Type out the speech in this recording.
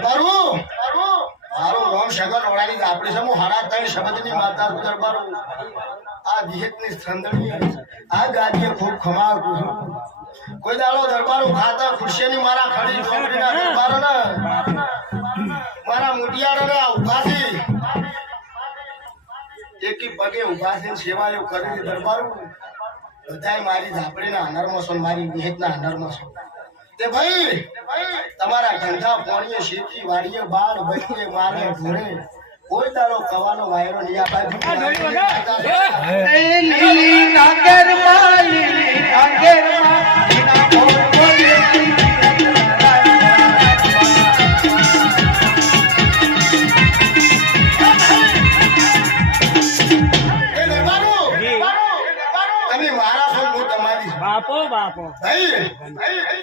મારું નામ શંકર ઓળાની આપણી સમૂહ હાડા ત્રણ શબ્દની માતા દરબારો આ વિહેતની સંદણી આ ગાદીએ ખૂબ ખમાવતું છું કોઈ દાડો દરબારો ખાતા ખુરશીની મારા ખડી ચોકડીના દરબારો ને મારા મોટિયારો ને ઉભાથી એકી પગે ઉભાથી સેવાઓ કરી દરબારો બધાય મારી ઝાપડીના અનરમાં છો મારી વિહેતના અનરમાં છો તે ભાઈ તમારા ધંધા પોણીએ શેતી વાડીએ બાળ બચીએ મારે ઘરે કોઈ દાડો કવાનો વાયરો નહીં બાપો ભાઈ